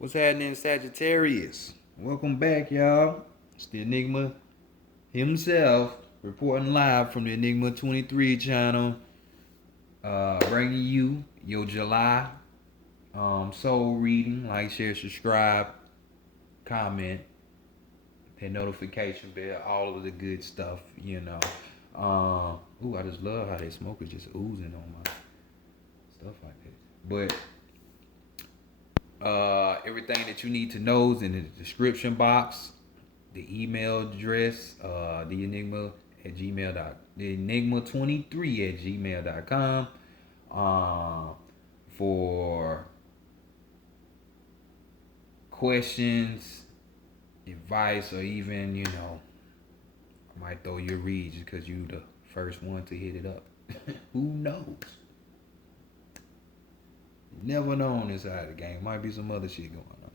What's happening, Sagittarius? Welcome back, y'all. It's the Enigma himself reporting live from the Enigma 23 channel, bringing you your July soul reading. Like, share, subscribe, comment, hit notification bell, all of the good stuff. I just love how that smoke is just oozing on my stuff like that. But everything that you need to know is in the description box. The email address, the enigma at gmail dot the enigma23 at gmail.com. For questions, advice, or even, I might throw you a read just because you the first one to hit it up. Who knows? Never know on this side of the game. Might be some other shit going on.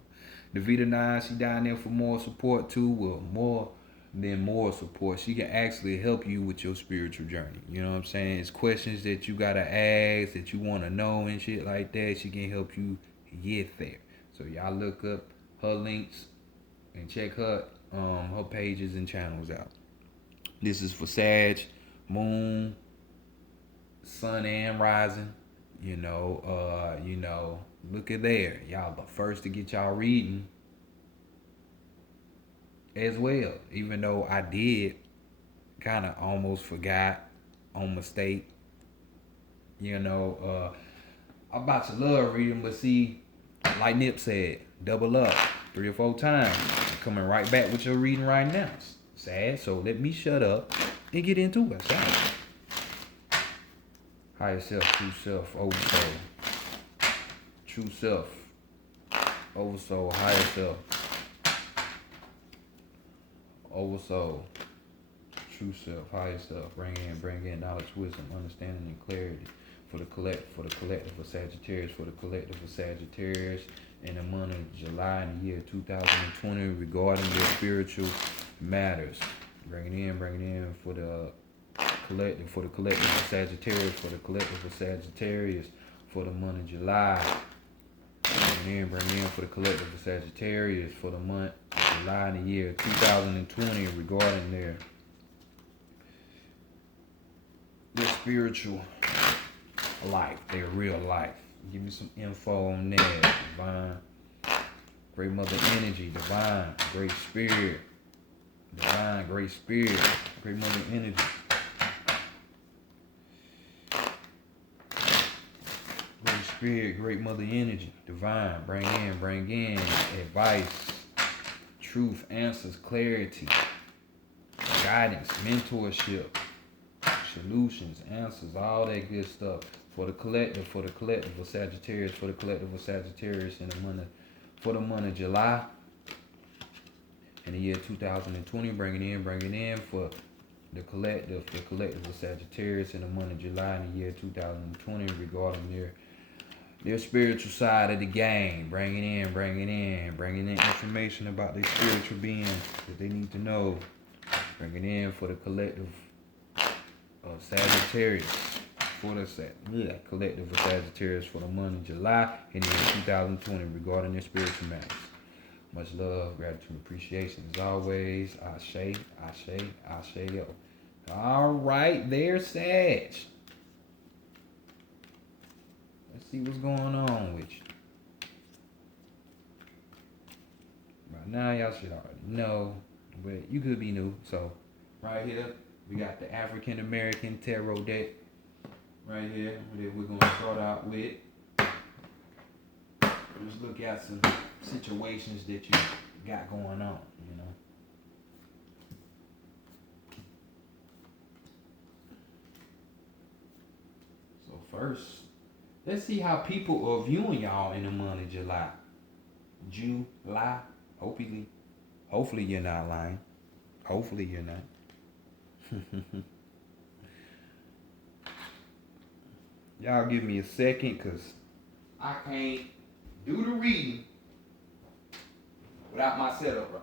The Vita 9, she down there for more support too. Well, more than more support. She can actually help you with your spiritual journey. You know what I'm saying? It's questions that you gotta ask, that you wanna know and shit like that. She can help you get there. So y'all look up her links and check her pages and channels out. This is for Sag, Moon, Sun and Rising. Look at there. Y'all the first to get y'all reading as well. Even though I did kind of almost forgot on mistake. I'm about to love reading, but see, like Nip said, double up 3 or 4 times. I'm coming right back with your reading right now. Sad, so let me shut up and get into it. Sad. Higher self, true self, oversoul. True self, oversoul, higher self, oversoul, true self, higher self. Bring in knowledge, wisdom, understanding, and clarity for the collective of Sagittarius, for the collective of Sagittarius in the month of July in the year 2020 regarding their spiritual matters. Bring it in for the collective of Sagittarius, for the collective of Sagittarius for the month of July. Bring in for the collective of Sagittarius for the month of July in the year 2020 regarding their spiritual life, their real life. Give me some info on that. Divine, great mother energy, divine, great spirit, divine, great spirit, great mother energy. Spirit, great mother energy, divine, bring in advice, truth, answers, clarity, guidance, mentorship, solutions, answers, all that good stuff for the collective of Sagittarius, for the collective of Sagittarius in for the month of July in the year 2020. Bring it in for the collective of Sagittarius in the month of July in the year 2020 regarding their spiritual side of the game. Bringing in information about their spiritual beings that they need to know. Bringing in for the collective of Sagittarius, for the collective of Sagittarius for the month of July in the year 2020 regarding their spiritual matters. Much love, gratitude, appreciation as always. Ashe, yo. All right, there, Sag. Let's see what's going on with you. Right now, y'all should already know, but you could be new. So, right here, we got the African American Tarot deck. Right here, that we're going to start out with. Just look at some situations that you got going on, So, first, let's see how people are viewing y'all in the month of July. July. Hopefully you're not lying. Hopefully you're not. Y'all give me a second, because I can't do the reading without my setup right.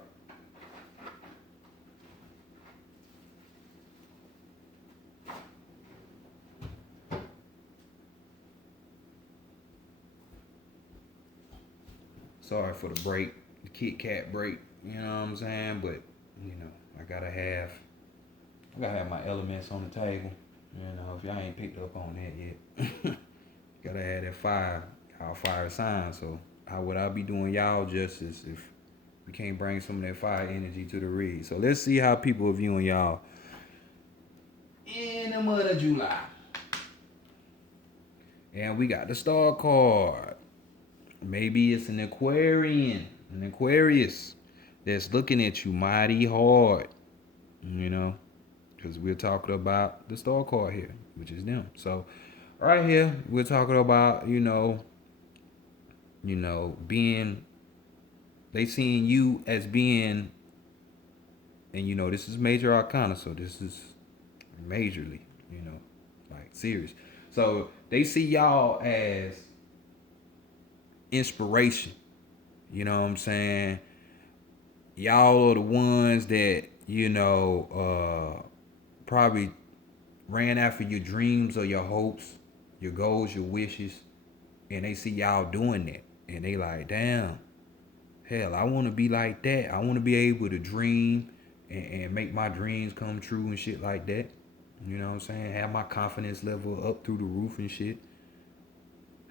Sorry for the break, the Kit Kat break. You know what I'm saying? But you know, I gotta have my elements on the table. You know, if y'all ain't picked up on that yet, gotta have that fire. Y'all fire sign. So how would I be doing y'all justice if we can't bring some of that fire energy to the read? So let's see how people are viewing y'all in the month of July. And we got the star card. Maybe it's an Aquarius that's looking at you mighty hard, you know, because we're talking about the star card here, which is them. So right here, we're talking about, being, they seeing you as being, and this is major arcana, so this is majorly, like serious. So they see y'all as inspiration. You know what I'm saying? Y'all are the ones that, probably ran after your dreams or your hopes, your goals, your wishes, and they see y'all doing that. And they like, damn, hell, I want to be like that. I want to be able to dream and make my dreams come true and shit like that. You know what I'm saying? Have my confidence level up through the roof and shit.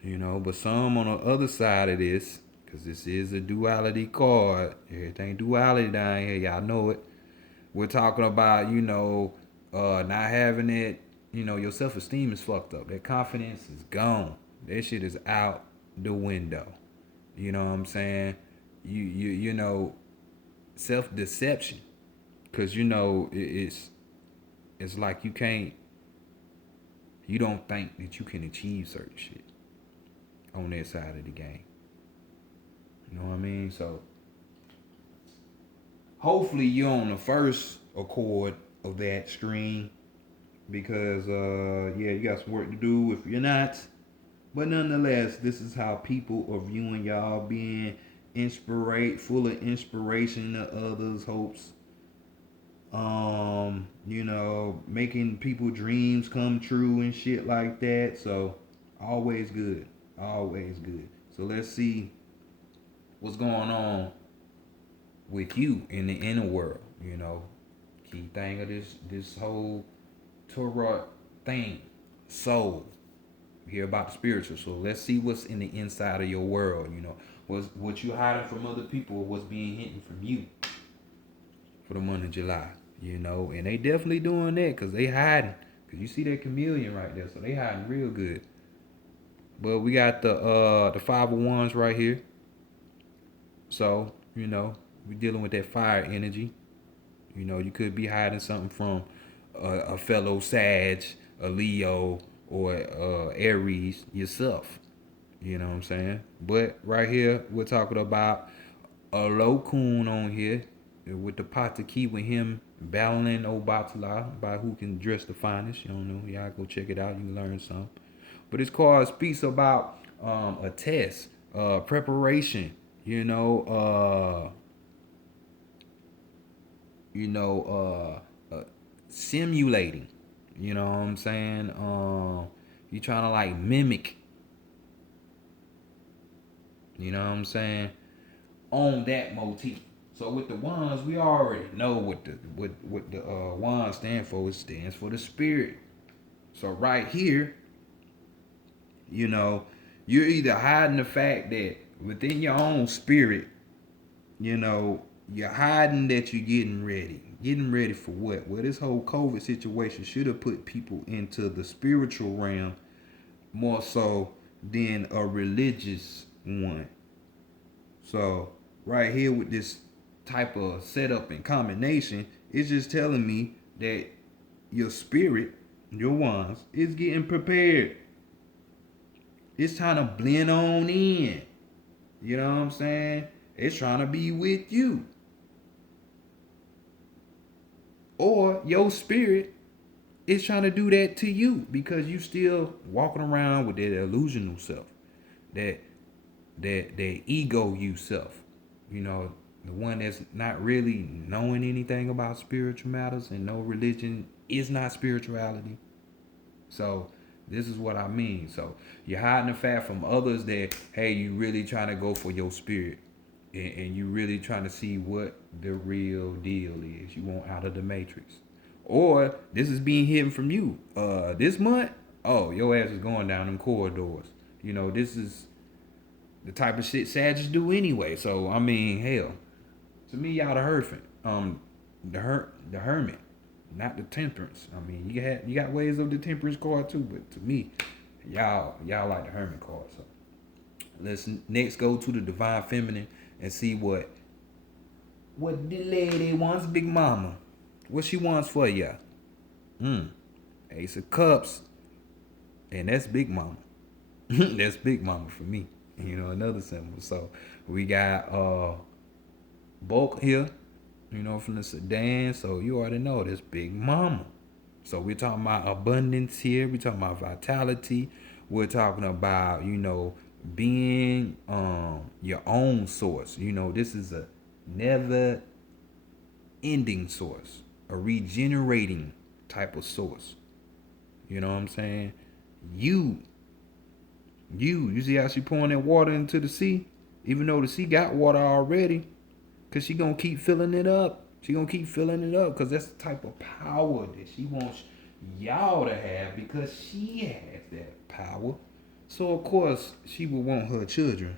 But some on the other side of this, because this is a duality card. Everything duality down here, y'all know it. We're talking about, not having it, your self-esteem is fucked up. That confidence is gone. That shit is out the window. You know what I'm saying? You know, self-deception. Because, it's like you don't think that you can achieve certain shit on that side of the game. You know what I mean? So hopefully you're on the first accord of that stream, because you got some work to do if you're not. But nonetheless, this is how people are viewing y'all, being full of inspiration to others' hopes. Making people dreams come true and shit like that. So always good. Always good. So let's see what's going on with you in the inner world. Key thing of this whole Torah thing, soul. We hear about the spiritual. So let's see what's in the inside of your world. What you hiding from other people, or what's being hidden from you for the month of July. And they definitely doing that because they hiding. Because you see that chameleon right there, so they hiding real good. But we got the 5 of Wands right here. So, we're dealing with that fire energy. You could be hiding something from a fellow Sag, a Leo, or Aries yourself. You know what I'm saying? But right here, we're talking about a Lokun on here with the Pataki, with him battling old Batala about who can dress the finest. You don't know. Y'all go check it out. You can learn something. But this card speaks about a test, preparation, simulating. You know what I'm saying? You trying to like mimic. You know what I'm saying? On that motif. So with the wands, we already know what the wand stand for. It stands for the spirit. So right here, you're either hiding the fact that within your own spirit, you're hiding that you're getting ready. Getting ready for what? Well, this whole COVID situation should have put people into the spiritual realm more so than a religious one. So right here with this type of setup and combination, it's just telling me that your spirit, your wands, is getting prepared. It's trying to blend on in. You know what I'm saying? It's trying to be with you. Or your spirit is trying to do that to you because you still walking around with that illusional self. That ego you self. The one that's not really knowing anything about spiritual matters, and no religion is not spirituality. So this is what I mean. So you're hiding the fact from others that, hey, you really trying to go for your spirit. and you really trying to see what the real deal is. You want out of the matrix, or this is being hidden from you. This month, oh, your ass is going down them corridors. This is the type of shit Sagittarius do anyway. So I mean, hell, to me, y'all the hermit, the hermit, not the temperance. I mean, you got ways of the temperance card too, but to me, y'all like the hermit card. So let's next go to the divine feminine and see what the lady wants, Big Mama. What she wants for ya? Ace of Cups, and that's Big Mama. That's Big Mama for me. Another symbol. So we got bulk here, from the sedan. So you already know that's Big Mama. So we're talking about abundance here. We're talking about vitality. We're talking about, being your own source. This is a never ending source, a regenerating type of source. You know what I'm saying? You see how she pouring that water into the sea? Even though the sea got water already, because she going to keep filling it up. She going to keep filling it up because that's the type of power that she wants y'all to have, because she has that power. So, of course, she would want her children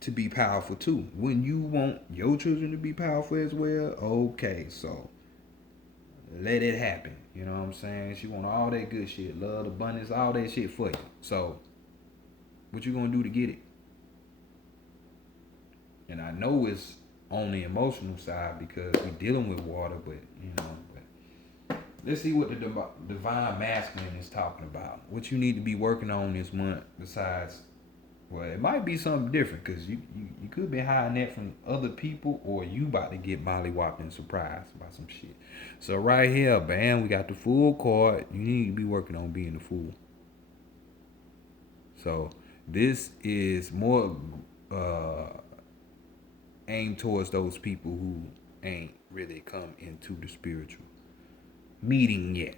to be powerful too. When you want your children to be powerful as well, okay, so let it happen. You know what I'm saying? She want all that good shit, love, abundance, all that shit for you. So, what you gonna do to get it? And I know it's on the emotional side because we're dealing with water, but let's see what the divine masculine is talking about. What you need to be working on this month besides, well, it might be something different because you could be hiding that from other people, or you about to get mollywopped and surprised by some shit. So right here, bam, we got the Fool card. You need to be working on being the Fool. So this is more aimed towards those people who ain't really come into the spiritual meeting yet,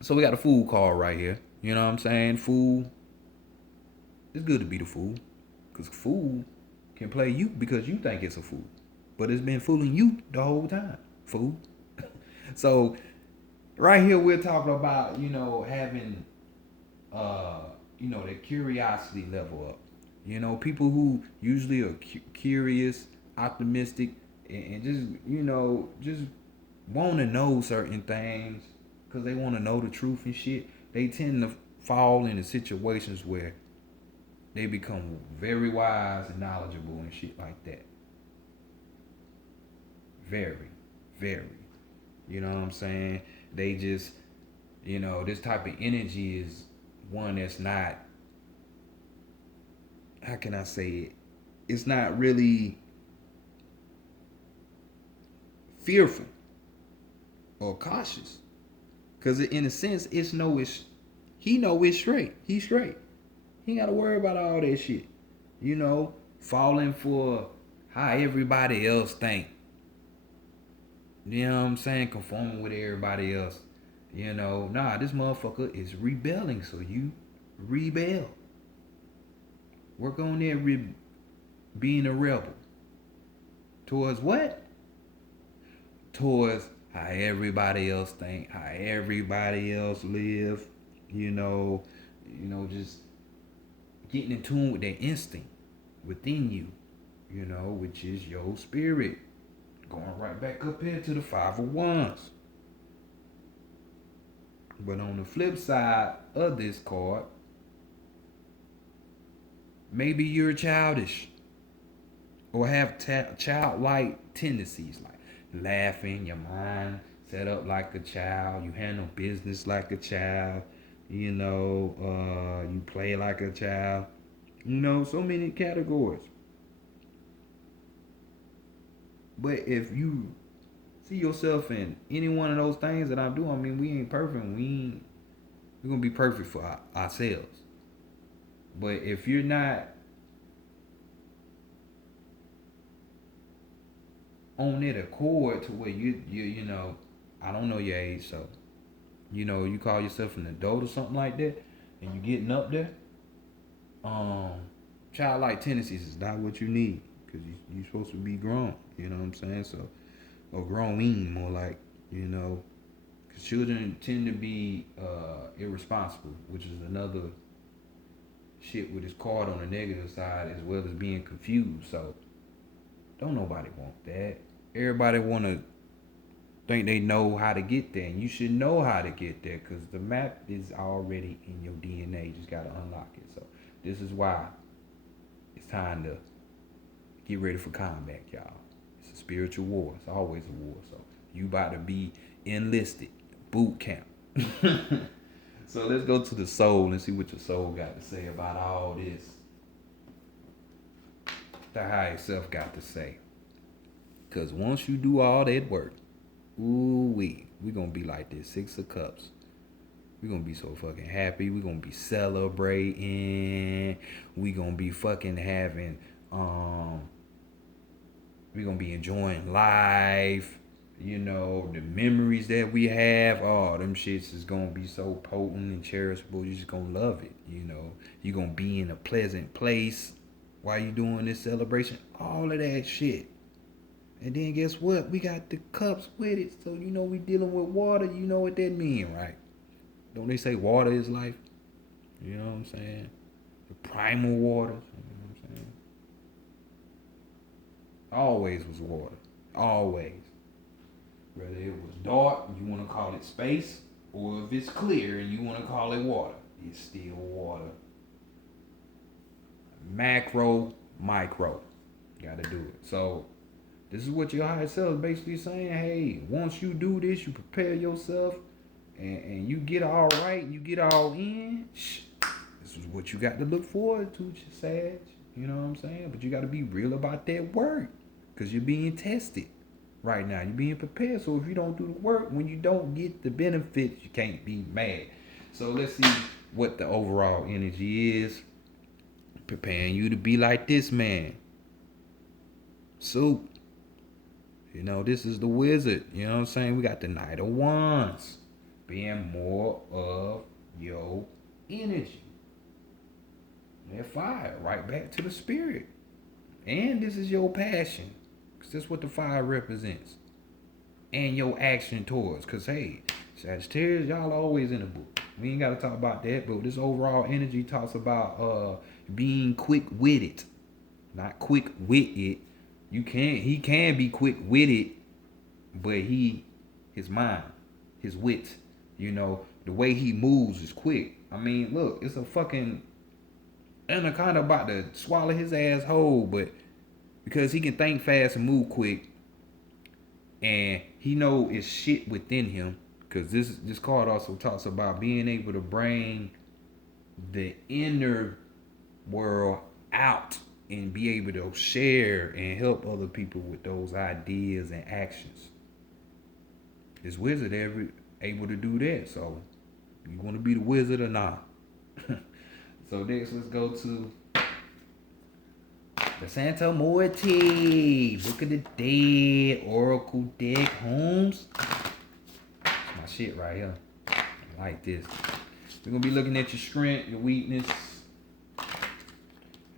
So we got a Fool card right here. You know what I'm saying? Fool. It's good to be the fool, because fool can play you because you think it's a fool, but it's been fooling you the whole time, fool. So right here we're talking about, having the curiosity level up. People who usually are curious, optimistic, and just want to know certain things because they want to know the truth and shit. They tend to fall into situations where they become very wise and knowledgeable and shit like that. Very, very. You know what I'm saying? They just, this type of energy is one that's not, how can I say it? It's not really fearful or cautious. Because in a sense, he know it's straight. He's straight. He ain't got to worry about all that shit. Falling for how everybody else think. You know what I'm saying? Conforming with everybody else. Nah, this motherfucker is rebelling, so you rebel. Work on that being a rebel. Towards what? Towards how everybody else think, how everybody else live. Just getting in tune with that instinct within you, which is your spirit. Going right back up here to the Five of Wands. But on the flip side of this card, maybe you're childish or have childlike tendencies, like laughing, your mind set up like a child, you handle business like a child, you play like a child, so many categories. But if you see yourself in any one of those things that I'm doing, we ain't perfect. We're gonna be perfect for ourselves. But if you're not on that accord to where you I don't know your age, so you call yourself an adult or something like that, and you getting up there, childlike tendencies is not what you need, because you're supposed to be grown. You know what I'm saying? So, or growing more like, you know, because children tend to be irresponsible, which is another shit with his card on the negative side, as well as being confused. So don't nobody want that. Everybody want to think they know how to get there, and you should know how to get there, because the map is already in your DNA. You just got to unlock it. So this is why it's time to get ready for combat, y'all. It's a spiritual war. It's always a war. So you about to be enlisted, boot camp. So let's go to the soul and see what your soul got to say about all this. The higher self got to say. Because once you do all that work, ooh we gonna be like this Six of Cups. We gonna be so fucking happy. We gonna be celebrating. We gonna be fucking having we gonna be enjoying life. You know, the memories that we have, oh, them shits is gonna be so potent and cherishable. You just gonna love it. You know, you gonna be in a pleasant place while you doing this celebration. All of that shit. And then guess what? We got the cups with it. So you know we dealing with water. You know what that mean, right? Don't they say water is life? You know what I'm saying? The primal waters. You know what I'm saying? Always was water. Always. Whether it was dark, you want to call it space, or if it's clear and you want to call it water, it's still water. Macro, micro. Got to do it. So this is what your higher self is basically saying. Hey, once you do this, you prepare yourself, and you get all right, you get all in. This is what you got to look forward to, Sag. You know what I'm saying? But you got to be real about that work, because you're being tested right now. You're being prepared. So if you don't do the work, when you don't get the benefits, you can't be mad. So let's see what the overall energy is. Preparing you to be like this man. Sooo. You know, this is the wizard. You know what I'm saying? We got the Knight of Wands. Being more of your energy. That fire. Right back to the spirit. And this is your passion. Because that's what the fire represents. And your action towards. Because, hey, Sagittarius, y'all always in the book. We ain't got to talk about that. But this overall energy talks about being quick-witted. Not quick-witted. He can be quick-witted. But his mind, his wit, you know, the way he moves is quick. I mean, look, it's a fucking anaconda about to swallow his ass whole, but because he can think fast and move quick, and he know it's shit within him, because this card also talks about being able to bring the inner world out and be able to share and help other people with those ideas and actions. This wizard able to do that. So you want to be the wizard or not? So next, let's go to the Santa Morte Book of the Dead Oracle deck. Holmes, that's my shit right here. I like this. We're gonna be looking at your strength, your weakness,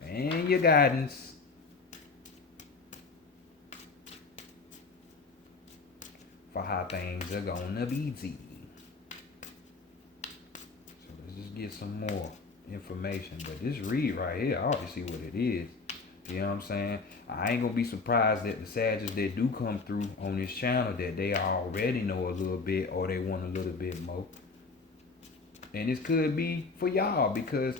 and your guidance. For how things are gonna be. So let's just get some more information. But this read right here, I already see what it is. You know what I'm saying? I ain't gonna be surprised that the Sagittarius that do come through on this channel, that they already know a little bit, or they want a little bit more. And this could be for y'all, because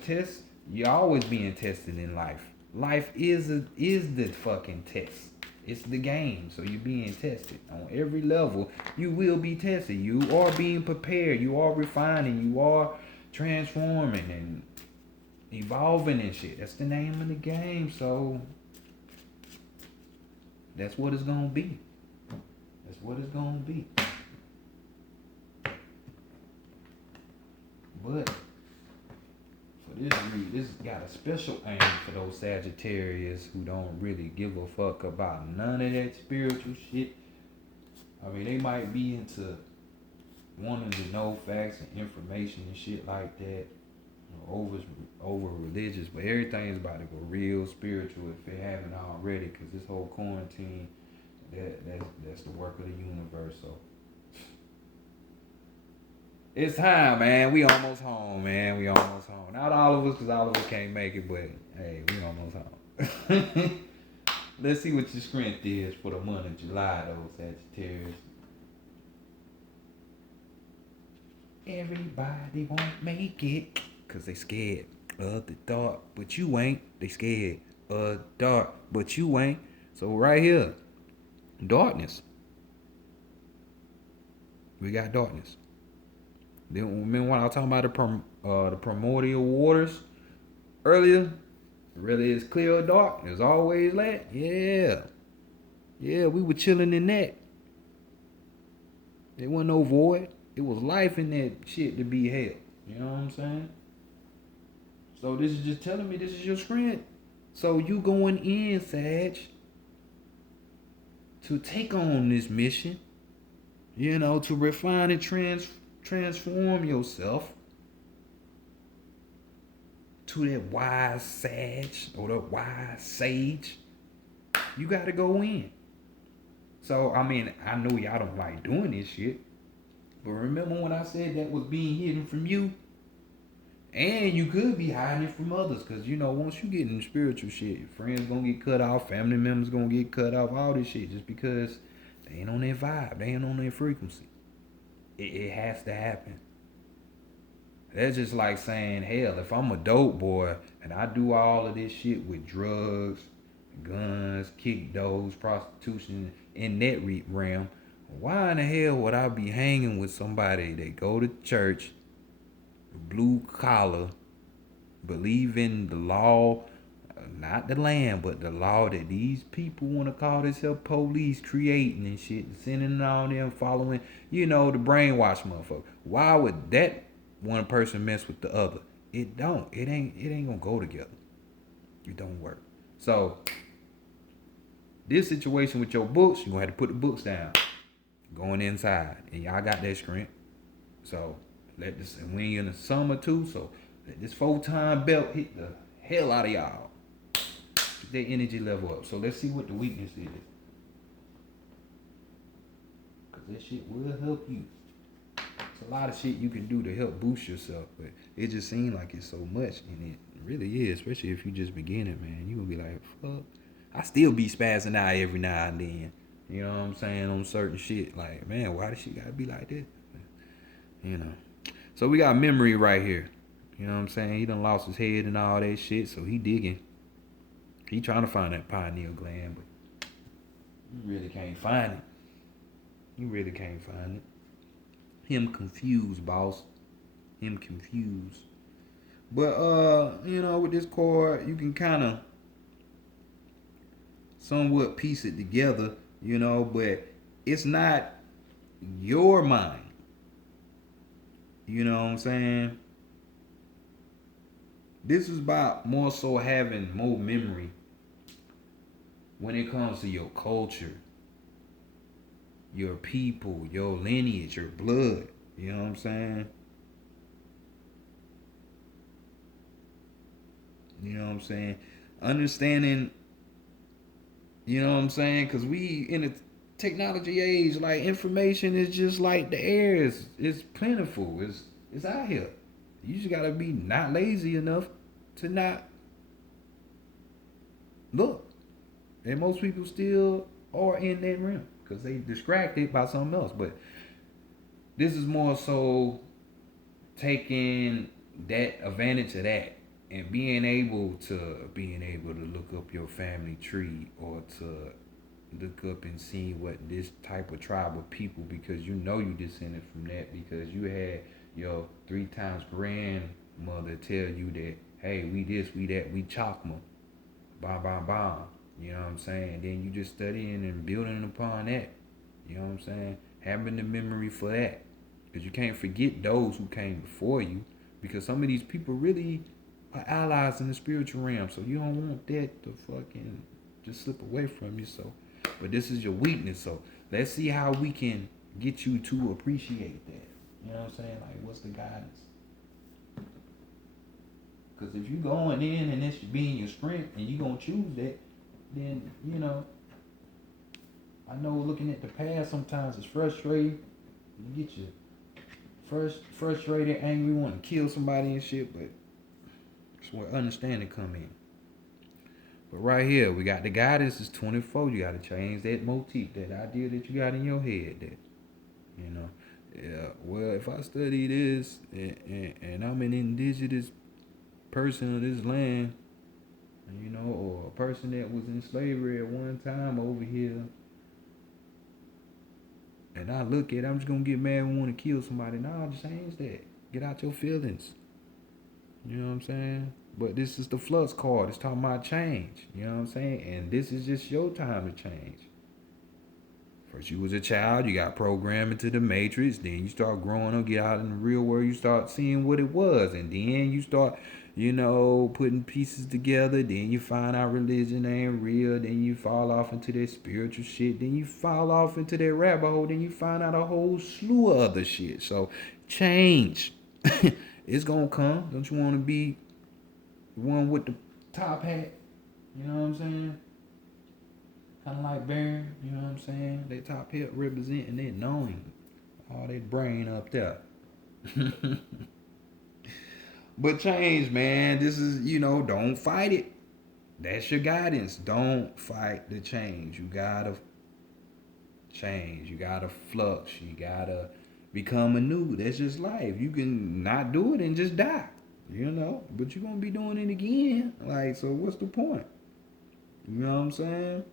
you're always being tested in life. Life is the fucking test. It's the game. So you're being tested. On every level, you will be tested. You are being prepared. You are refining. You are transforming and evolving and shit. That's the name of the game. So that's what it's gonna be. That's what it's gonna be. But for this read, this got a special aim for those Sagittarius who don't really give a fuck about none of that spiritual shit. I mean, they might be into wanting to know facts and information and shit like that. over religious, but everything is about to go real spiritual if it haven't already. Cause this whole quarantine, that's the work of the universe. So it's time, man. We almost home, man. We almost home. Not all of us, cause all of us can't make it, but hey, we almost home. Let's see what your strength is for the month of July, though, Sagittarius. Everybody won't make it, cause they scared of the dark, but you ain't. They scared of dark, but you ain't. So right here, darkness. We got darkness. Then remember when I was talking about the primordial waters earlier? It really is clear or dark. There's always that. Yeah. Yeah, we were chilling in that. There wasn't no void. It was life in that shit to be held. You know what I'm saying? So this is just telling me this is your strength. So you going in, Sag, to take on this mission, to refine and transform yourself to that wise Sag or that wise sage. You got to go in. So, I mean, I know y'all don't like doing this shit, but remember when I said that was being hidden from you? And you could be hiding it from others, because, once you get in spiritual shit, your friends going to get cut off, family members going to get cut off, all this shit, just because they ain't on their vibe, they ain't on their frequency. It has to happen. That's just like saying, hell, if I'm a dope boy and I do all of this shit with drugs, guns, kick doors, prostitution in that realm, why in the hell would I be hanging with somebody that go to church, blue collar, believe in the law, not the land, but the law that these people want to call themselves police creating and shit, sending on them, following, the brainwash motherfucker. Why would that one person mess with the other? It don't. It ain't gonna go together. It don't work. So this situation with your books, you're gonna have to put the books down. Going inside. And y'all got that strength. So let this, and we in the summer too, so let this 4-time belt hit the hell out of y'all. Get that energy level up. So let's see what the weakness is. Cause that shit will help you. It's a lot of shit you can do to help boost yourself, but it just seems like it's so much, and it really is, especially if you just beginning, man. You gonna be like, fuck. I still be spazzing out every now and then. You know what I'm saying? On certain shit. Like, man, why does she gotta be like this? So we got memory right here. You know what I'm saying? He done lost his head and all that shit, so he digging. He trying to find that pineal gland, but you really can't find it. You really can't find it. Him confused, boss. Him confused. But with this card, you can kind of somewhat piece it together, but it's not your mind. You know what I'm saying? This is about more so having more memory when it comes to your culture, your people, your lineage, your blood. You know what I'm saying? You know what I'm saying? Understanding, you know what I'm saying? Because we in a technology age, like information is just like the air is plentiful. It's out here. You just gotta be not lazy enough to not look. And most people still are in that realm because they distracted by something else. But this is more so taking that advantage of that and being able to look up your family tree, or to look up and see what this type of tribe of people, because you descended from that, because you had your 3 times grandmother tell you that, hey, we this, we that, we chakma, bam, bam, bam. You know what I'm saying? Then you just studying and building upon that. You know what I'm saying? Having the memory for that. Because you can't forget those who came before you. Because some of these people really are allies in the spiritual realm. So you don't want that to fucking just slip away from you. So, but this is your weakness. So let's see how we can get you to appreciate that. You know what I'm saying? Like, what's the guidance? Because if you going in and this being your strength and you gonna choose that, then I know looking at the past sometimes it's frustrating. You get your frustrated, angry, want to kill somebody and shit, but that's where understanding come in. But right here, we got the guidance is 24. You got to change that motif, that idea that you got in your head. That yeah. Well, if I study this and I'm an indigenous person of this land, or a person that was in slavery at one time over here, and I look at it, I'm just gonna get mad and want to kill somebody. Nah, just change that. Get out your feelings. You know what I'm saying? But this is the flux card. It's talking about change. You know what I'm saying? And this is just your time to change. First, you was a child. You got programmed into the matrix. Then you start growing up, get out in the real world. You start seeing what it was. And then you start, putting pieces together. Then you find out religion ain't real. Then you fall off into that spiritual shit. Then you fall off into that rabbit hole. Then you find out a whole slew of other shit. So, change. It's gonna come. Don't you want to be the one with the top hat? You know what I'm saying? Kind of like Baron, you know what I'm saying? That top hat representing that knowing. All that brain up there. But change, man. This is, don't fight it. That's your guidance. Don't fight the change. You gotta change. You gotta flux. You gotta become anew. That's just life. You can not do it and just die. But you're gonna be doing it again. Like, so what's the point? You know what I'm saying?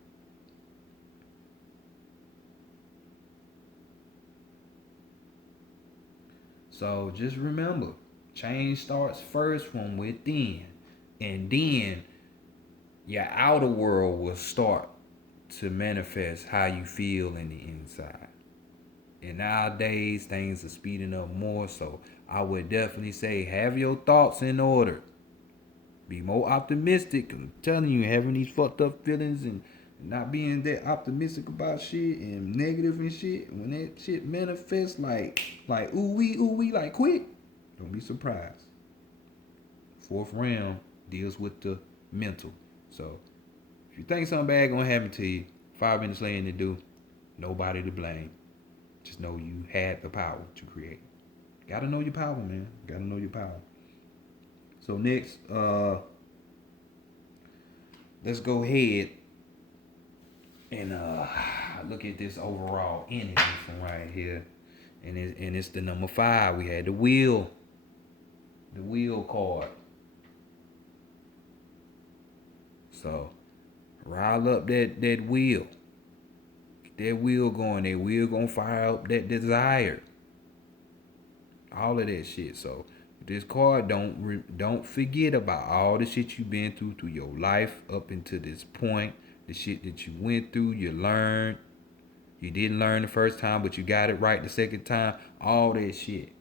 So just remember, change starts first from within, and then your outer world will start to manifest how you feel in the inside. And nowadays, things are speeding up more, so I would definitely say have your thoughts in order. Be more optimistic. I'm telling you, having these fucked up feelings and not being that optimistic about shit and negative and shit, when that shit manifests like ooh wee, like quick, don't be surprised. Fourth realm deals with the mental. So if you think something bad gonna happen to you, 5 minutes later to do, nobody to blame. Just know you had the power to create. Gotta know your power, man. Gotta know your power. So next, let's go ahead and look at this overall energy from right here. And it's the number 5. We had the wheel card. So rile up that wheel. Get that wheel going. That wheel gonna fire up that desire. All of that shit. So this card, don't forget about all the shit you've been through your life up until this point. The shit that you went through, you learned. You didn't learn the first time, but you got it right the second time. All that shit.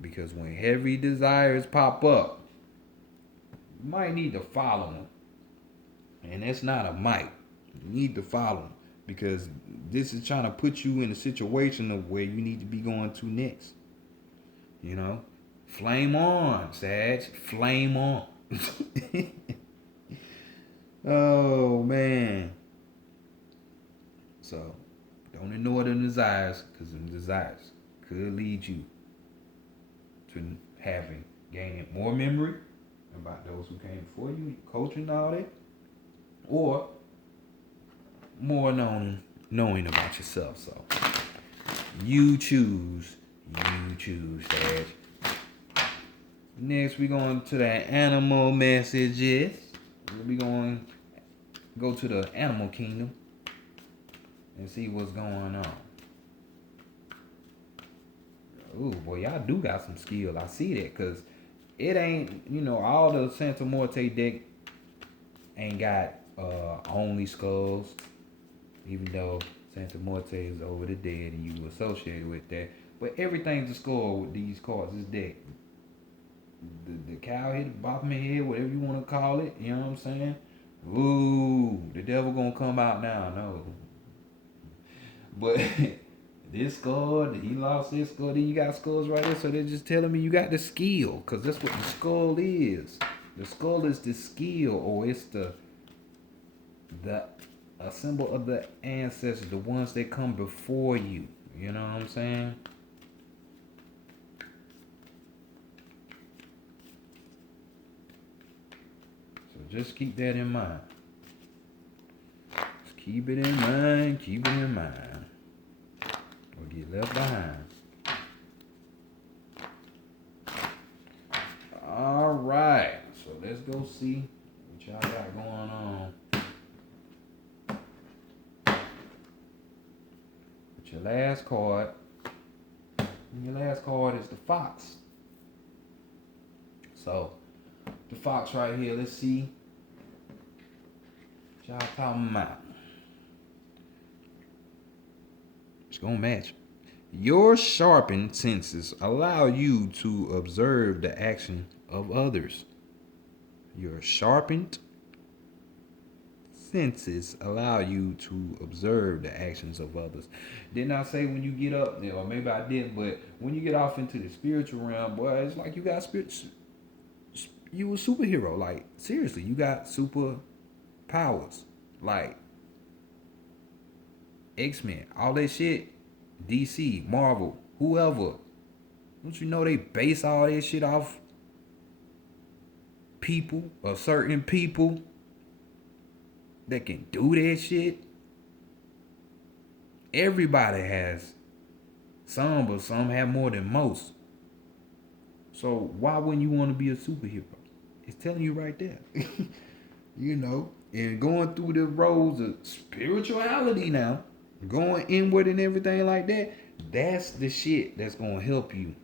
Because when heavy desires pop up, you might need to follow them. And that's not a might. You need to follow them. Because this is trying to put you in a situation of where you need to be going to next. Flame on, Sag. Flame on. Oh, man. So, don't ignore the desires, because the desires could lead you to gaining more memory about those who came before you, coaching and all that, or more knowing about yourself. So, you choose, Sag. Next, we're going to the animal messages. We're going to go to the animal kingdom and see what's going on. Ooh, boy, y'all do got some skill. I see that, because it ain't, all the Santa Morte deck ain't got only skulls, even though Santa Morte is over the dead and you associated with that. But everything's a skull with these cards. This deck. The cow head, bottom head, whatever you want to call it, you know what I'm saying? Ooh, the devil gonna come out now, no. But this skull, he lost this skull, then you got skulls right there. So they're just telling me you got the skill, because that's what the skull is. The skull is the skill, or it's the a symbol of the ancestors, the ones that come before you. You know what I'm saying? So just keep that in mind. Just keep it in mind. Keep it in mind. Or get left behind. All right. So let's go see what y'all got going on. With your last card. And your last card is the fox. So the fox right here, let's see what y'all talking about. It's gonna match. Your sharpened senses allow you to observe the action of others. Your sharpened senses allow you to observe the actions of others. Didn't I say when you get up, or maybe I didn't, but when you get off into the spiritual realm, boy, it's like you got spirit. You a superhero. Like, seriously, you got super powers. Like X-Men, all that shit. DC, Marvel, whoever. Don't you know they base all that shit off people, or certain people that can do that shit? Everybody has some, but some have more than most. So why wouldn't you want to be a superhero? It's telling you right there. You know, and going through the roads of spirituality now, going inward and everything like that, that's the shit that's gonna help you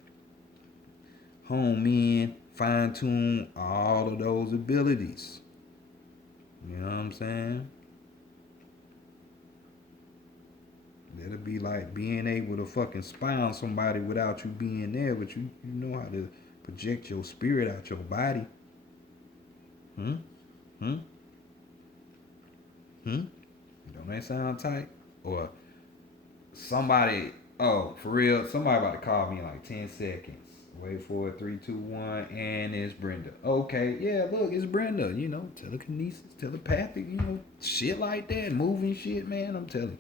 home in, fine tune all of those abilities. You know what I'm saying? That'll be like being able to fucking spy on somebody without you being there, but you know how to project your spirit out your body. Hmm? Hmm? Hmm? Don't that sound tight? Or somebody, oh, for real, somebody about to call me in like 10 seconds. Wait for it, 3, 2, 1, and it's Brenda. Okay, yeah, look, it's Brenda. You know, telekinesis, telepathic, you know, shit like that, moving shit, man, I'm telling you.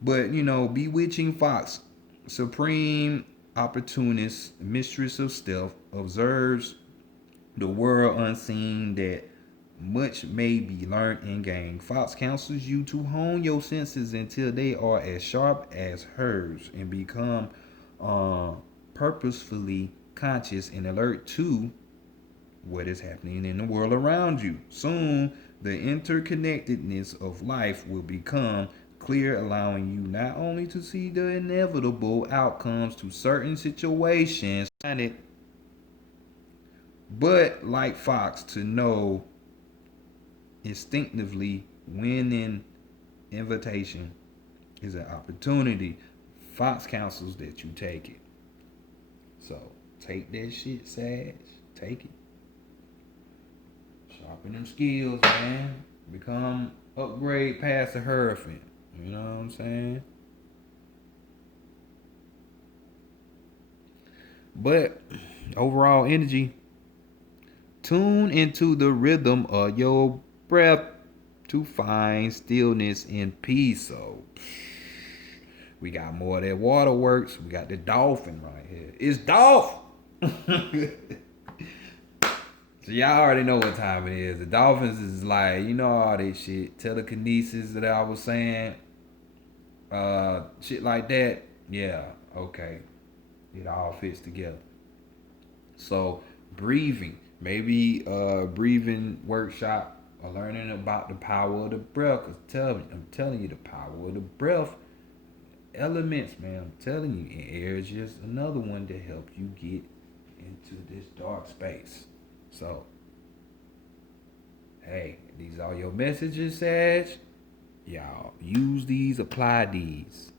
But, you know, bewitching fox, supreme opportunist, mistress of stealth, observes the world unseen that much may be learned and gained. Fox counsels you to hone your senses until they are as sharp as hers and become purposefully conscious and alert to what is happening in the world around you. Soon, the interconnectedness of life will become clear, allowing you not only to see the inevitable outcomes to certain situations, but like Fox, to know instinctively when an invitation is an opportunity. Fox counsels that you take it. So take that shit, Sag. Take it. Sharpen them skills, man. Become upgrade past the Hierophant. You know what I'm saying? But overall energy, tune into the rhythm of your breath to find stillness and peace. So we got more of that waterworks. We got the dolphin right here. It's Dolph. So y'all already know what time it is. The dolphins is like, you know, all this shit. Telekinesis that I was saying. Shit like that. Yeah, okay. It all fits together. So breathing. Maybe breathing workshop or learning about the power of the breath. Cause I'm telling you, the power of the breath. Elements, man. I'm telling you, and air is just another one to help you get into this dark space. So, hey, these are your messages, Sag. Y'all use these, apply these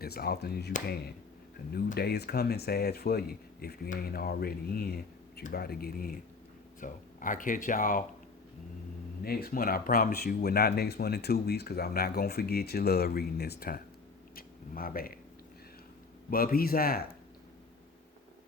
as often as you can. A new day is coming, Sag, for you. If you ain't already in, but you about to get in. So, I'll catch y'all next month. I promise you, we're not next month in 2 weeks because I'm not going to forget your love reading this time. My bad. But peace out.